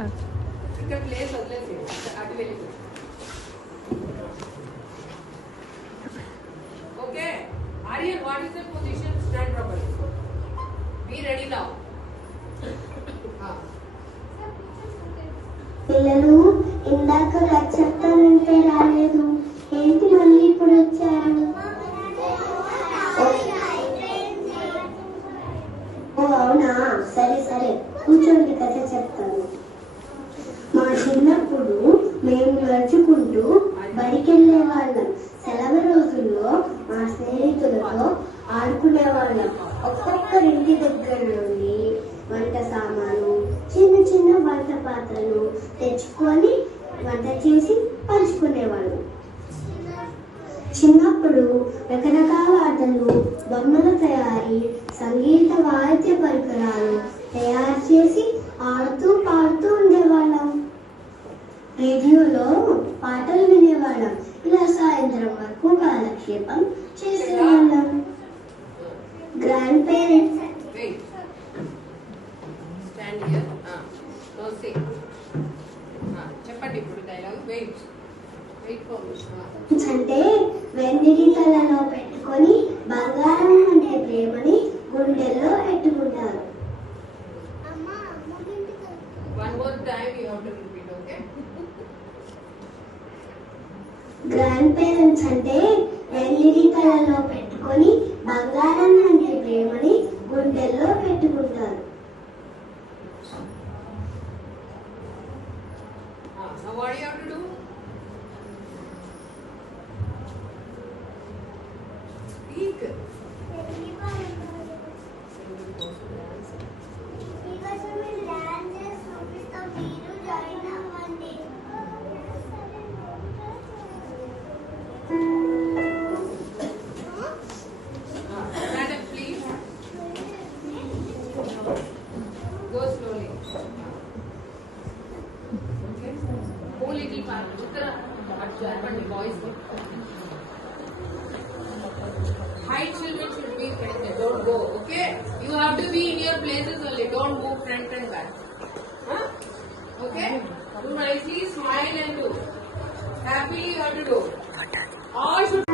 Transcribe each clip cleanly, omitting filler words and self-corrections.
ఇక్కడ ప్లేస్ వదిలేసి అటు వెళ్ళి. Okay Aryan, what is the position? Stand properly. Be ready now. పిల్లలు ఇందాక చెప్తానంటే రాలేదు, ఏంటి మళ్ళీ ఇప్పుడు వచ్చారు? ఓ అవునా, సరే సరే కూర్చోండి, కథ చెప్తాను. మా చిన్నప్పుడు మేము నడుచుకుంటూ బడికెళ్ళే వాళ్ళం. సెలవు రోజుల్లో మా స్నేహితులతో ఆడుకునే వాళ్ళం. ఒక్కొక్కరింటి దగ్గర నుండి వంట సామాను, చిన్న చిన్న వంట పాత్రలు తెచ్చుకొని వంట చేసి పంచుకునేవాళ్ళం. చిన్నప్పుడు రకరకాల ఆటలు, బొమ్మల తయారీ, సంగీత వాయిద్య పరికరాలు తయారు చేసి ఆడుతూ పాడుతూ ఉండేవాళ్ళం. రేడియోలో పాటలు వినేవాళ్ళం. ఇలా సాయంత్రం వరకు కాలక్షేపం చేసేవాళ్ళం. గ్రాండ్ పేరెంట్స్ చెప్పండి ఇప్పుడు డైలాగ్. వెయిట్ అంటే వెండిని తలలో పెట్టుకొని బంగారం అంటే ప్రేమని గుండెల్లో పెట్టుకుంటారు. గ్రాండ్ పేరెంట్స్ అంటే వెండిని తలలో పెట్టుకొని బంగారం అంటే ప్రేమని గుండెల్లో పెట్టుకుంటారు. What do you have to do? Speak. Stand up, please. Go slowly. Okay. Go little fast. Chitra, but boys. Height children should be connected. Don't go. Okay. You have to be in your places only. Don't move front and back. Huh? Okay. Do nicely. Smile and do. Happily you have to do. All should.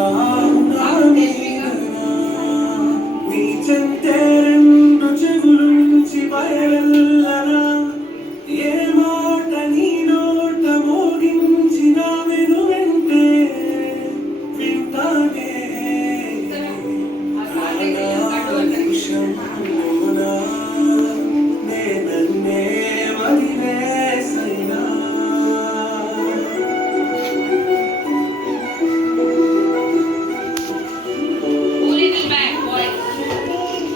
సదా నా మీదనా నీ చెంతే రెండు చెవులుంచి బయలెల్లనా ఏ మాట నీ నోట మోగించిన వెనువెంటే వింటానే నిమిషంలోనా నేనన్నే వదిలేసైనా Pull it back, boy.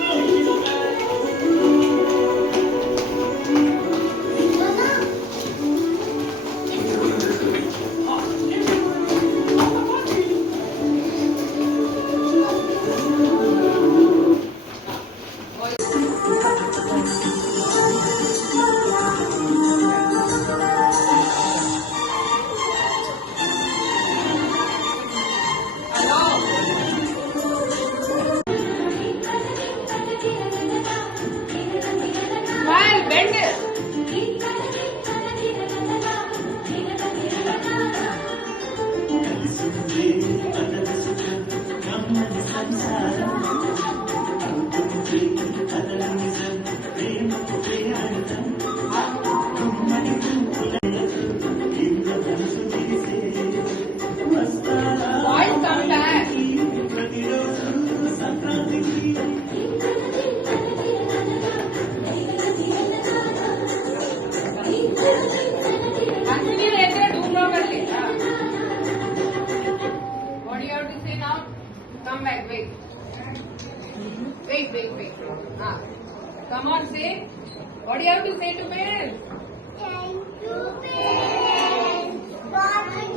Smile, bend it. Boys, come back. Continue later, do properly. What do you have to say now? Come back, wait. Wait. Come on, say. What do you have to say to parents? Thank you, parents, for